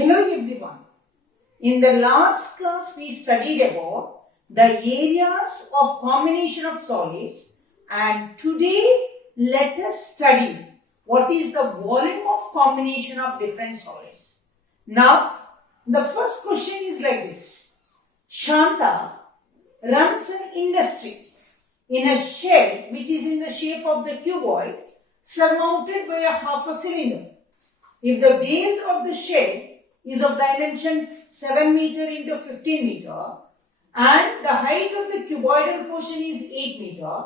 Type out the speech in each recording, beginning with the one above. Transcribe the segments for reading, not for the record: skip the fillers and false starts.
Hello everyone. In the last class we studied about the areas of combination of solids, and today let us study what is the volume of combination of different solids. Now the first question is like this. Shanta runs an industry in a shed which is in the shape of the cuboid surmounted by a half a cylinder. If the base of the shed is of dimension 7 meter into 15 meter and the height of the cuboidal portion is 8 meter,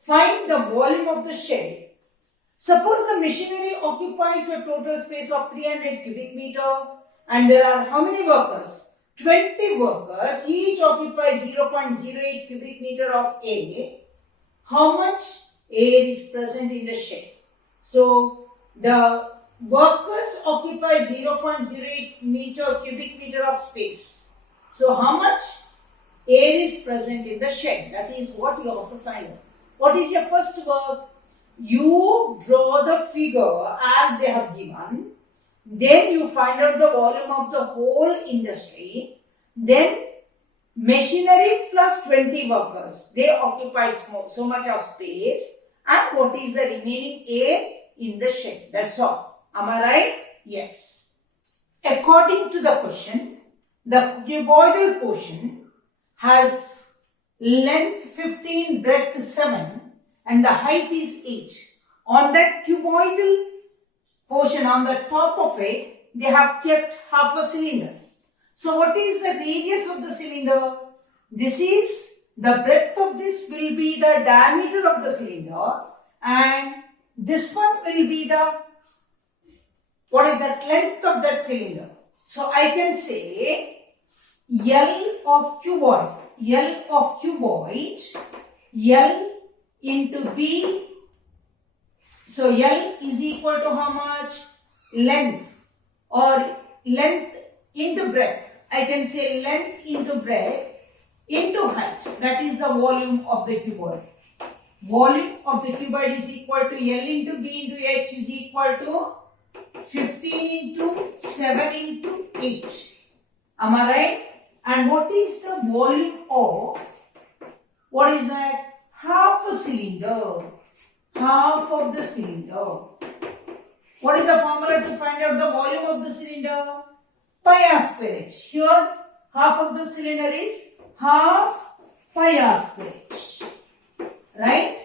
find the volume of the shed. Suppose the machinery occupies a total space of 300 cubic meter and there are how many workers? 20 workers, each occupies 0.08 cubic meter of air. How much air is present in the shed? So, the workers occupy 0.08 cubic meter of space. So, how much air is present in the shed? That is what you have to find out. What is your first work? You draw the figure as they have given. Then you find out the volume of the whole industry. Then machinery plus 20 workers. They occupy so much of space. And what is the remaining air in the shed? That's all. Am I right? Yes. According to the question, the cuboidal portion has length 15, breadth 7 and the height is 8. On that cuboidal portion, on the top of it, they have kept half a cylinder. So what is the radius of the cylinder? This is, the breadth of this will be the diameter of the cylinder and this one will be the, what is that length of that cylinder? So I can say L of cuboid, L into B. So L is equal to how much? Length or length into breadth. I can say length into breadth into height. That is the volume of the cuboid. Volume of the cuboid is equal to L into B into H is equal to 15 into 7 into 8. Am I right? And what is the volume of, what is that? Half a cylinder. Half of the cylinder. What is the formula to find out the volume of the cylinder? Pi r square h. Here, half of the cylinder is half pi r square h. Right?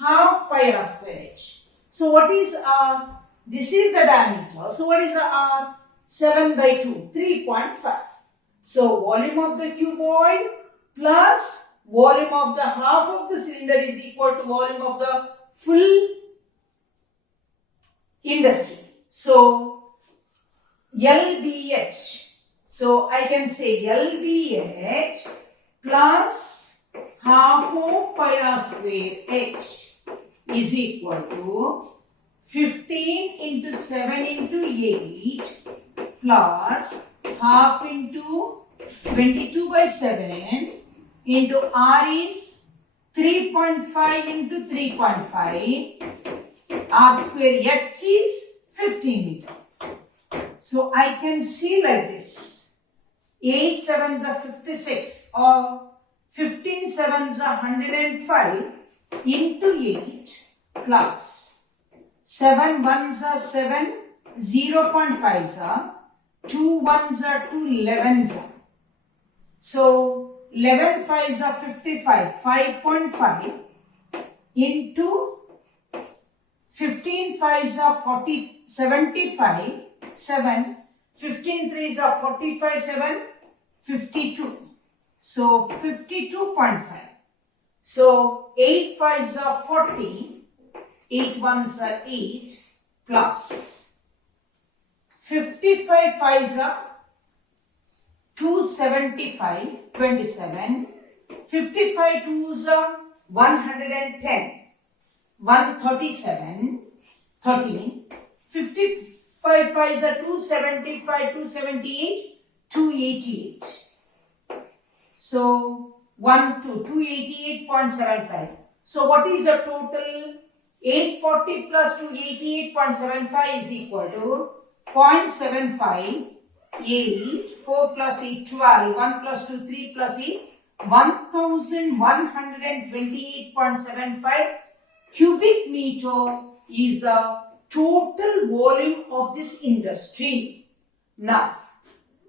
Half pi r square h. So, what is r? This is the diameter. So, what is the r? 7 by 2, 3.5. So, volume of the cuboid plus volume of the half of the cylinder is equal to volume of the full industry. So, LBH. So, I can say LBH plus half of pi r square h is equal to 15 into 7 into 8 plus half into 22 by 7 into r is 3.5 into 3.5. R square h is 15 meter. So I can see like this. 8 sevens are 56 or 15 sevens are 105 into 8 plus 7 ones are 7, 0.5s are 2 ones are 2, 11s are. So 11 5s are 55, 5.5 into 15 5s are 40, 75, 7, 15 3s are 45, 7, 52. So 52.5. So 8 5s are 40, 8 1s are 8 plus 55 5s are 275, 27, 55 2s are 110, 137, 13, 55 5s are 275, 278, 288. So 288.75. So what is the total? 840 plus 288.75 is equal to 0.75 8, 4 plus 8, 12, 1 plus 2, 3 plus 8, 1128.75 cubic meter is the total volume of this industry. Now,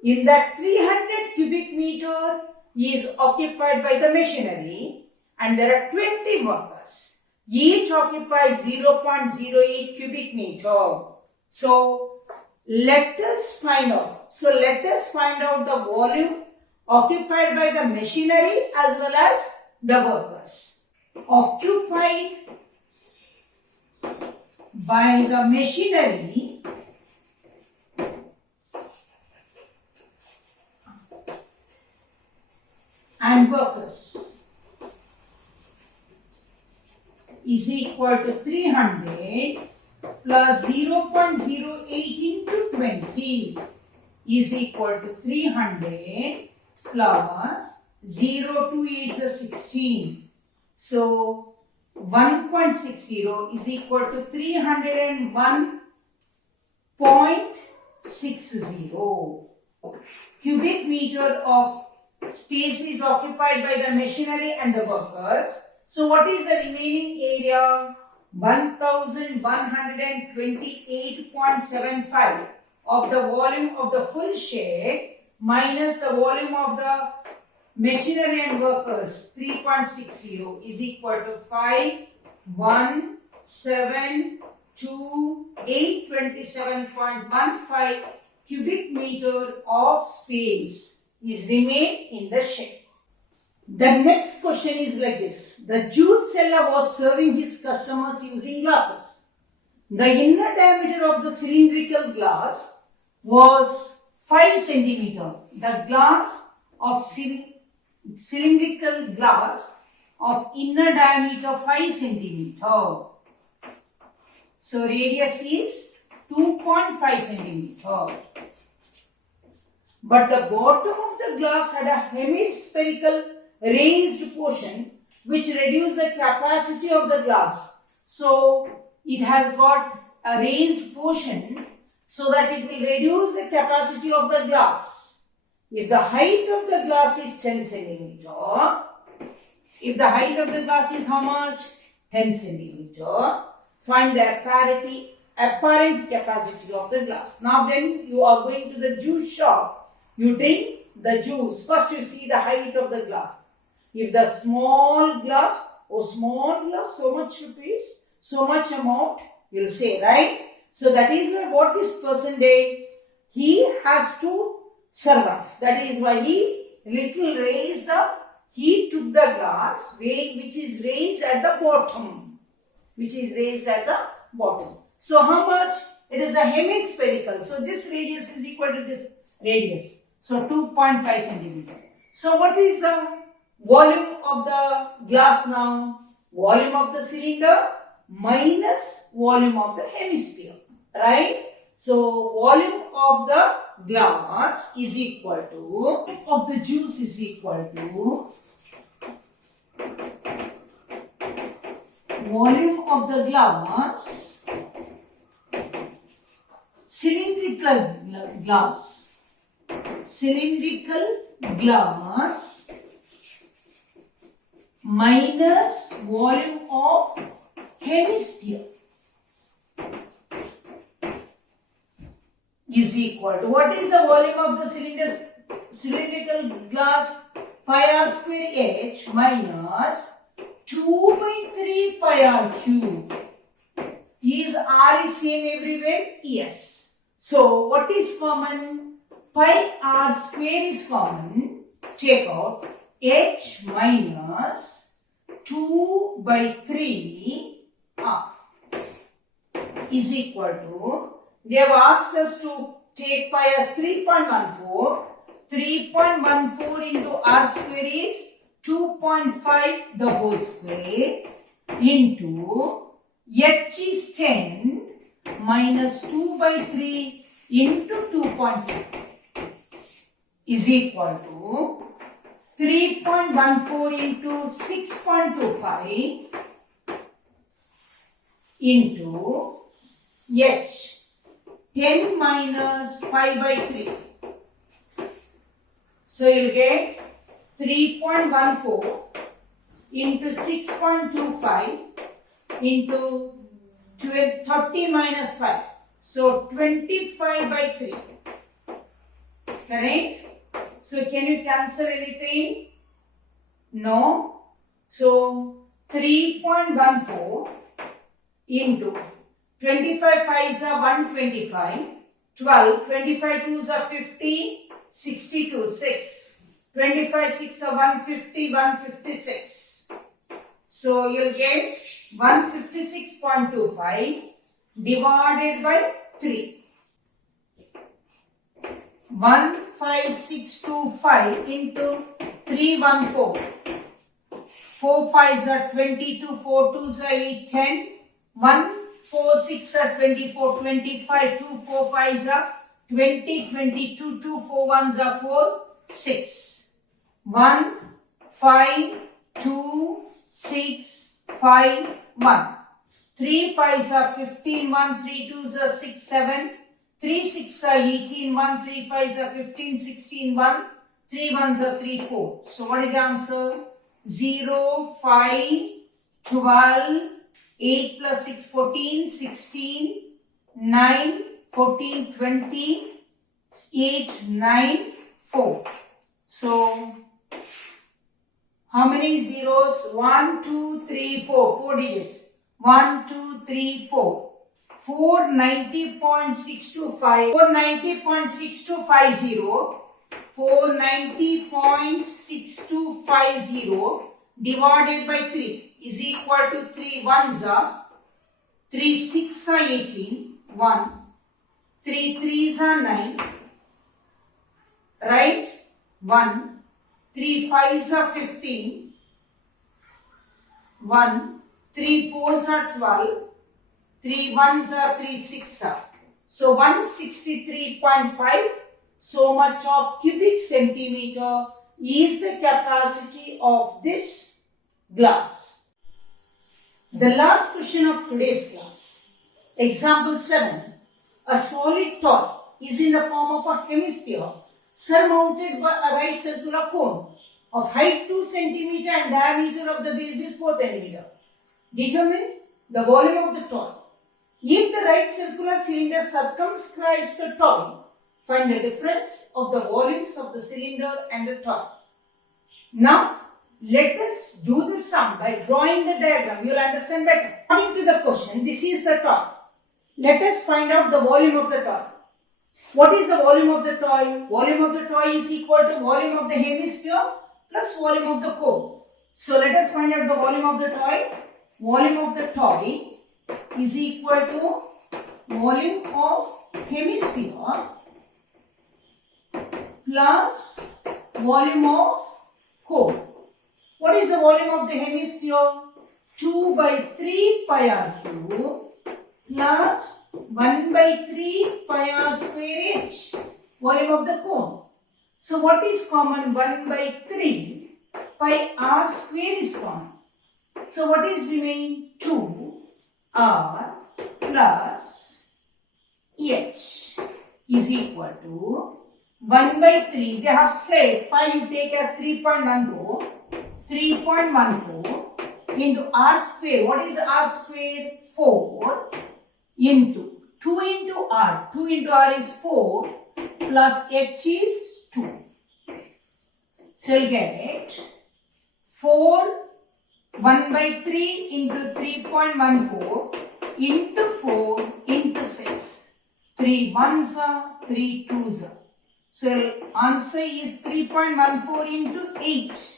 in that 300 cubic meter is occupied by the machinery and there are 20 workers. Each occupies 0.08 cubic meter. So, let us find out. The volume occupied by the machinery as well as the workers. Occupied by the machinery and workers is equal to 300 plus 0.08 into 20 is equal to 300 plus 0 to 8 is 16. So 1.60 is equal to 301.60 cubic meter of space is occupied by the machinery and the workers. So what is the remaining area? 1128.75 of the volume of the full shed minus the volume of the machinery and workers 3.60 is equal to 5172827.15 cubic meter of space is remain in the shed. The next question is like this. The juice seller was serving his customers using glasses. The inner diameter of the cylindrical glass was 5 centimeter. The glass of cylindrical glass of inner diameter 5 centimeter. So radius is 2.5 centimeter. But the bottom of the glass had a hemispherical raised portion which reduced the capacity of the glass. So it has got a raised portion so that it will reduce the capacity of the glass. If the height of the glass is 10 centimeter, if the height of the glass is how much? 10 centimeter, find the apparent capacity of the glass. Now when you are going to the juice shop, you drink the juice. First you see the height of the glass. If the small glass, so much rupees, so much amount, you will say, right? So that is what this person did. He has to survive. That is why he took the glass which is raised at the bottom. So how much? It is a hemispherical. So this radius is equal to this radius. So 2.5 centimeter. So what is the volume of the glass now? Volume of the cylinder minus volume of the hemisphere, right? So volume of the glass is equal to, of the juice is equal to volume of the glass, cylindrical glass minus volume of hemisphere is equal to, what is the volume of the cylindrical glass? Pi r square h minus 2 by 3 pi r cube. Is r is same everywhere? Yes. So what is common? Pi r square is common. Take out h minus 2 by 3 r is equal to, they have asked us to take pi as 3.14. 3.14 into r square is 2.5 the whole square into h is 10 minus 2 by 3 into 2.5 is equal to 3.14 into 6.25 into h 10 minus 5 by 3 So you'll get 3.14 into 6.25 into 30 minus 5. So 25 by 3. Correct? So can you cancel anything? No. So 3.14 into 25 5s are 125, 12, 25 2s are 50, 62, 6. 25 6 are 150, 156. So you'll get 156.25 divided by 3. 15625 into 314. 4 5s are 22, 4 2s are 8, 10. 1 4 6 are 24, 25. 2 4 5s are 20, 22. 2 4 1s are 4, 6. 1 5 2 6 5 1. 3 5s are 15, 1 3 2s are 6 7. 3 6 are 18, 1 3 5s are 15, 16, 1 3 1s are 3 4. So what is the answer? 0 5 12 8 plus 6 14 16 9 14 20 8 9 4. So how many zeros? 1 2 3 4. 4 digits. 1 2 3 4. 490.625. 490.6250. 490.6250 divided by 3 is equal to 3 1s are 3 6 are 18, 1 3 3s are 9, right? 1 3 5s are 15, 1 3 4s are 12, 3 1s are 3 6 are. So 163.5. So much of cubic centimeter is the capacity of this glass. The last question of today's class. Example 7. A solid toy is in the form of a hemisphere surmounted by a right circular cone of height 2 cm and diameter of the base is 4 cm. Determine the volume of the toy. If the right circular cylinder circumscribes the toy, find the difference of the volumes of the cylinder and the toy. Now, let us do the sum by drawing the diagram. You will understand better. According to the question, this is the toy. Let us find out the volume of the toy. What is the volume of the toy? Volume of the toy is equal to volume of the hemisphere plus volume of the cone. So, let us find out the volume of the toy. Volume of the toy is equal to volume of hemisphere plus volume of cone. What is the volume of the hemisphere? 2 by 3 pi r cube plus 1 by 3 pi r square h. Volume of the cone. So what is common? 1 by 3 pi r square is common. So what is remaining? 2 r plus h is equal to 1 by 3, they have said pi you take as 3.14 into r square. What is r square? 4 into 2 into r. 2 into r is 4 plus h is 2. So you'll get 4 1 by 3 into 3.14 into 4 into 6. 3 1s are 3 2s are. So answer is 3.14 into 8.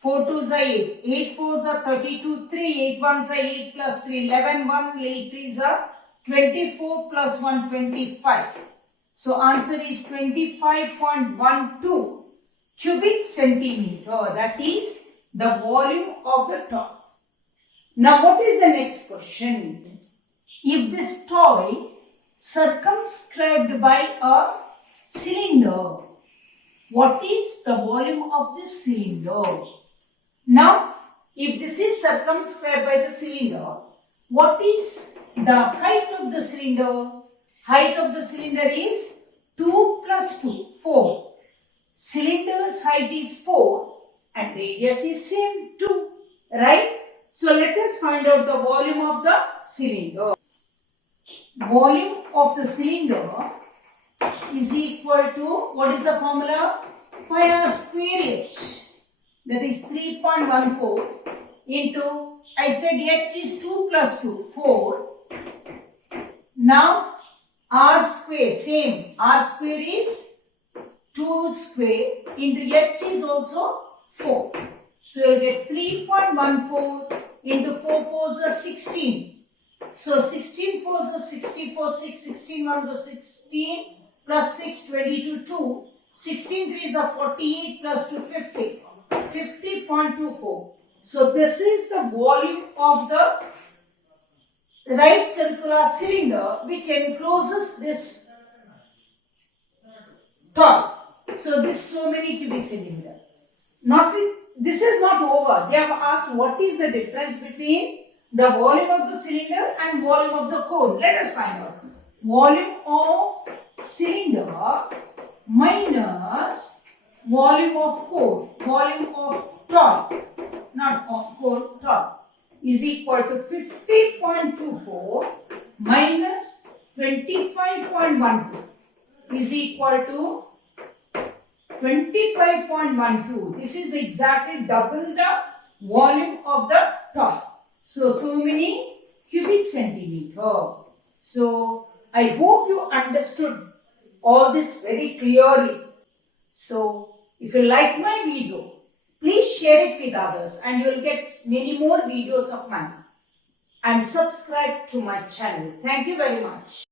4 2s are 8. 8 4s are 32. 3 8 1s are 8 plus 3 11 1. 8 3s are 24 plus 1 25. So answer is 25.12 cubic centimeter. That is the volume of the toy. Now what is the next question? If this toy circumscribed by a cylinder, what is the volume of this cylinder? Now, if this is circumscribed by the cylinder, what is the height of the cylinder? Height of the cylinder is 2 plus 2, 4. cylinder's height is 4 and radius is same 2, right? So let us find out the volume of the cylinder. Volume of the cylinder is equal to, what is the formula? Pi r square h, that is 3.14 into, I said h is 2 plus 2, 4. Now r square, same, r square is 2 square into h is also 4. So you will get 3.14 into 4 fours are 16. So 16 fours are 64, 6, 16 ones are 16 plus 6, 22, 2. 16 threes are 48 plus 2, 50. 50.24. So this is the volume of the right circular cylinder which encloses this top. So this so many cubic centimeter. This is not over. They have asked what is the difference between the volume of the cylinder and volume of the cone. Let us find out. Volume of cylinder minus volume of cone, volume of top, not cone, top, is equal to 50.24 minus 25.12 is equal to 25.12. This is exactly double the volume of the top. So many cubic centimeter. So I hope you understood all this very clearly. So if you like my video, please share it with others and you will get many more videos of mine. And subscribe to my channel. Thank you very much.